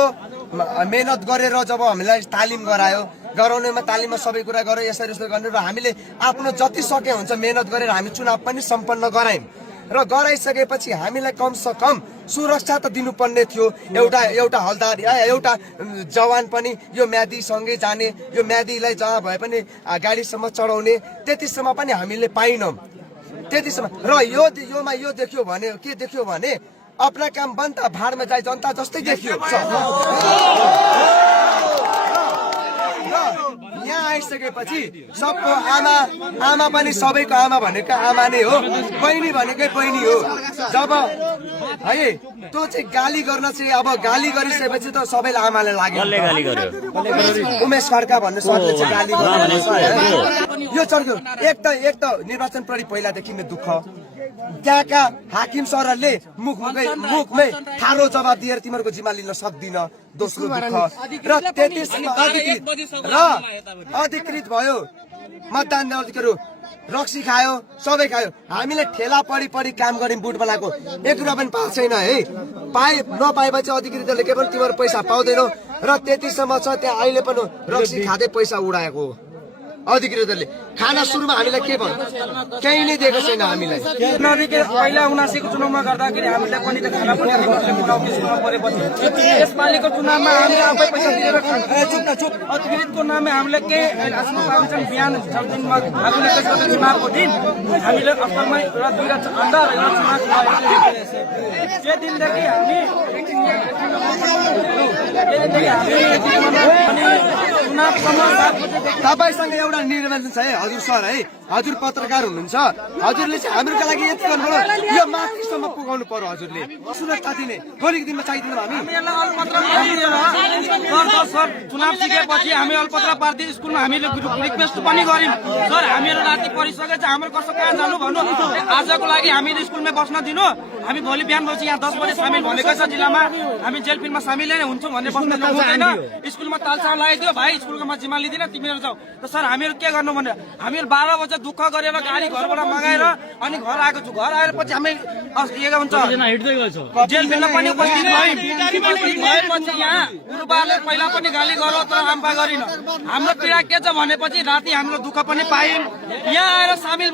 यत्रो मेहनत गरेर जब हामीलाई तालिम गरायो, गराउनेमा तालिममा सबै कुरा गऱ्यो, यसरी यस्तो गर्ने र हामीले आफ्नो जति सके हुन्छ मेहनत गरेर हामी चुनाव पनि सम्पन्न गरायौँ र गराइसकेपछि हामीलाई कमसेकम सुरक्षा त दिनुपर्ने थियो। एउटा हलदार या एउटा जवान पनि यो म्यादीसँगै जाने, यो म्यादीलाई जहाँ भए पनि गाडीसम्म चढाउने त्यतिसम्म पनि हामीले पाइनौँ। त्यतिसम्म र यो देखियो भने के देखियो भने अपना काम बनता भाडमा जाए जनता जस्तै देखियो। यहाँ आइसकेपछि सबको आमा पनि सबैको आमा भनेको आमा नै हो, बहिनी भनेकै बहिनी हो। जब है त्यो चाहिँ गाली गर्न चाहिँ अब गाली गरिसकेपछि त सबैलाई आमाले लाग्यो। उमेश खड्का भन्ने सरले चाहिँ गाली गर्नु यो चर्क्यो। एक त निर्वाचन प्रहरी पहिलादेखि नै दुःख, त्यहाँका हाकिम सरहरूले मुखमै ठाडो जवाब दिएर तिमीहरूको जिम्मा लिन सक्दिन, दोस्रो दुःख। र त्यतिसम्म अधिकृत भयो, मतदान अधिकारी रक्सी खायो, सबै खायो। हामीले ठेला पढी काम गर्यौँ, बुट बनाएको 1 रुपियाँ पनि पाएको छैन है। नपाएपछि अधिकृतले के पनि तिमीहरू पैसा पाउँदैनौ र त्यतिसम्म छ। त्यहाँ अहिले पनि रक्सी खाँदै पैसा उडाएको अधिकृतले। खाना सुरुमा हामीलाई के भन्नु, केही नै दिएको छैन हामीलाई। पहिला 79 को चुनावमा गर्दाखेरि हामीले पनि त खाना पनि स्कुलमा परेपछि यसपालिको चुनावमा हामीले आफै पैसा दिएर अधिकृतको नाममा हामीले केही आश्वासन पाउँछन्। बिहान 6 दिनमा हामीले त्यसको चुनावको दिन हामीले अस्पतालमै र 2 अन्डा र त्यो दिनदेखि हामी तपाईसँग एउटा निवेदन छ है हजुर सर है, हजुर पत्रकार हुनुहुन्छ, हजुरले चाहिँ हामीहरूको लागि यति गर्नु यो माथिसम्म पुगाउनु पर्यो। हजुरले सुरक्षा दिने भोलिको दिनमा चाहिँदैन। सर चुनाव सिकेपछि हामी अलपत्र पार्टी स्कुलमा हामीले रिक्वेस्ट पनि गर्यौँ सर, हामीहरू राति परिसकेपछि हाम्रो कसो कहाँ जानु भन्नु, आजको लागि हामीले स्कुलमै बस्न दिनु। हामी भोलि बिहान बजी यहाँ 10 बजे सामेल भनेको छ जिल्लामा, हामी जेलफिल्डमा सामेल नै हुन्छौँ भन्ने बस्न दिनुहुँदैन। स्कुलमा तालसाल लगाइदियो, भाइ स्कुलको म जिम्मा लिँदिन, तिमीहरू जाऊ। त सर हामीहरू के गर्नु भने हामीहरू 12 बजे दुःख गरेर गाडी घरबाट मगाएर अनि घर आएको छु। घर आएर पछि हामी के हुन्छ जेलफिल्डमा पनि उपस्थित भएपछि यहाँ गुरुबाले पहिला पनि गाली गरौँ तर आम्पा गरिन। हाम्रो पीडा के छ भनेपछि राति हाम्रो दुःख पनि पायौँ, यहाँ आएर सामेल